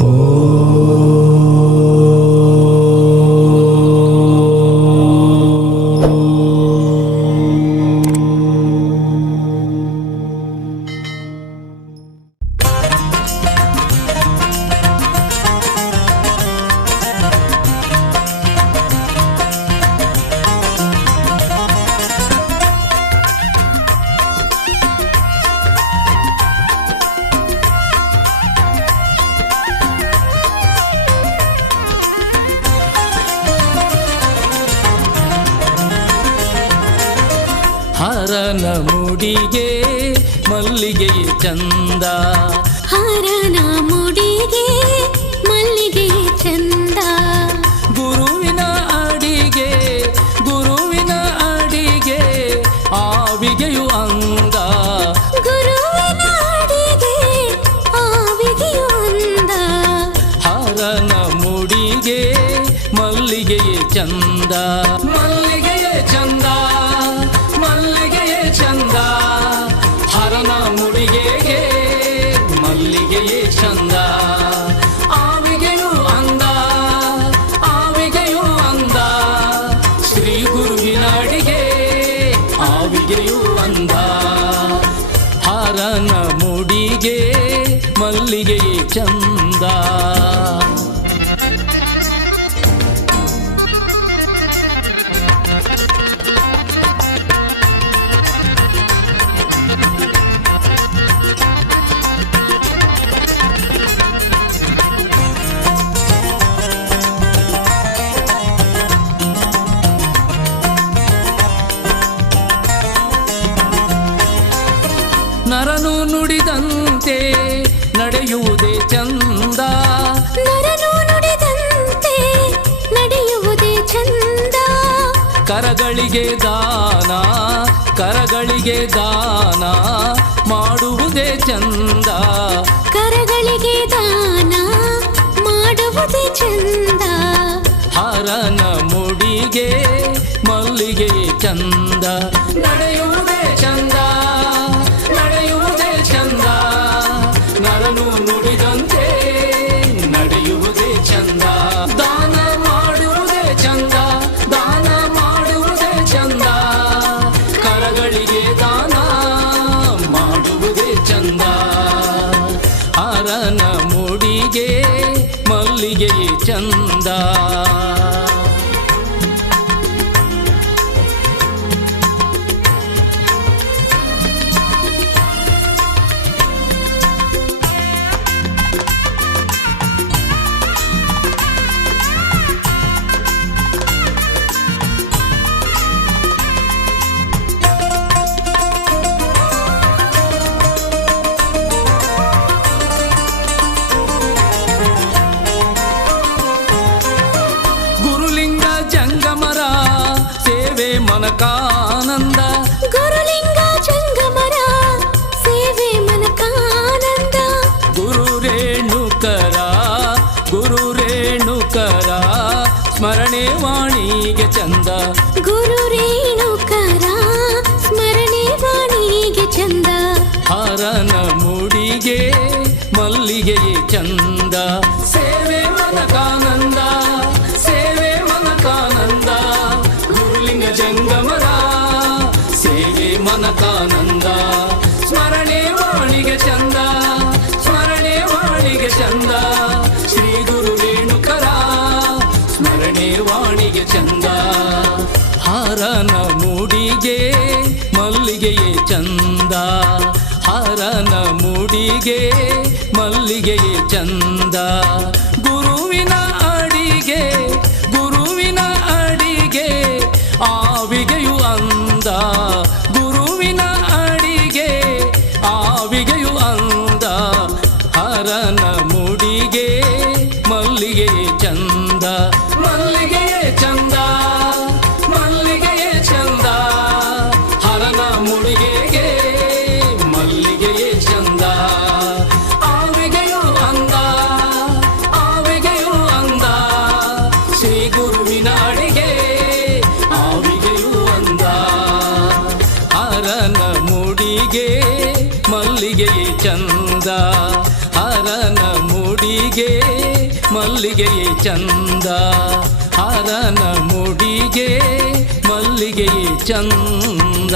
Oh. ಹರನ ಮುಡಿಗೆ ಮಲ್ಲಿಗೆ ಚಂದ. ಹರನ ಮುಡಿಗೆ ಮಲ್ಲಿಗೆ ಚಂದ. ಗುರುವಿನ ಅಡಿಗೆ ಗುರುವಿನ ಅಡಿಗೆ ಆವಿಗೆಯು ಅಂದ. ಗುರುವಿನ ಅಡಿಗೆ ಆವಿಗೆಯು ಅಂದ. ಹರನ ಮುಡಿಗೆ ಮಲ್ಲಿಗೆ ಚಂದ. ಮಲ್ಲಿಗೆಯೇ ಚಂದ ನಡೆಯುವುದೇ ಚಂದ. ನರನು ನುಡಿದಂತೆ ನಡೆಯುವುದೇ ಚಂದ. ಕರಗಳಿಗೆ ದಾನ ಕರಗಳಿಗೆ ದಾನ ಮಾಡುವುದೇ ಚಂದ. ಕರಗಳಿಗೆ ದಾನ ಮಾಡುವುದೇ ಚಂದ. ಹರನ ಮುಡಿಗೆ ನುಡಿದಂತೆ ನಡೆಯುವುದೇ ಚಂದ. ದಾನ ಮಾಡುವುದೇ ಚಂದ. ದಾನ ಮಾಡುವುದೇ ಚಂದ. ಕರಗಳಿಗೆ ದಾನ ಮಾಡುವುದೇ ಚಂದ. ಅರನ ಮುಡಿಗೆ ಮಲ್ಲಿಗೆಯೇ ಚಂದ. ಗುರು ರೇಣುಕರ ಸ್ಮರಣೆ ವಾಣಿಗೆ ಚಂದ. ಹರನ ಮುಡಿಗೆ ಮಲ್ಲಿಗೆಯೇ ಚಂದ. ಮುಡಿಗೆ ಮಲ್ಲಿಗೆಯೇ ಚಂದ. ಹರನ ಮುಡಿಗೆ ಮಲ್ಲಿಗೆ ಚಂದ. ಹರ ಹರನ ಮುಡಿಗೆ ಮಲ್ಲಿಗೆಯೇ ಚಂದ. ಹರನ ಮುಡಿಗೆ ಮಲ್ಲಿಗೆ ಚಂದ.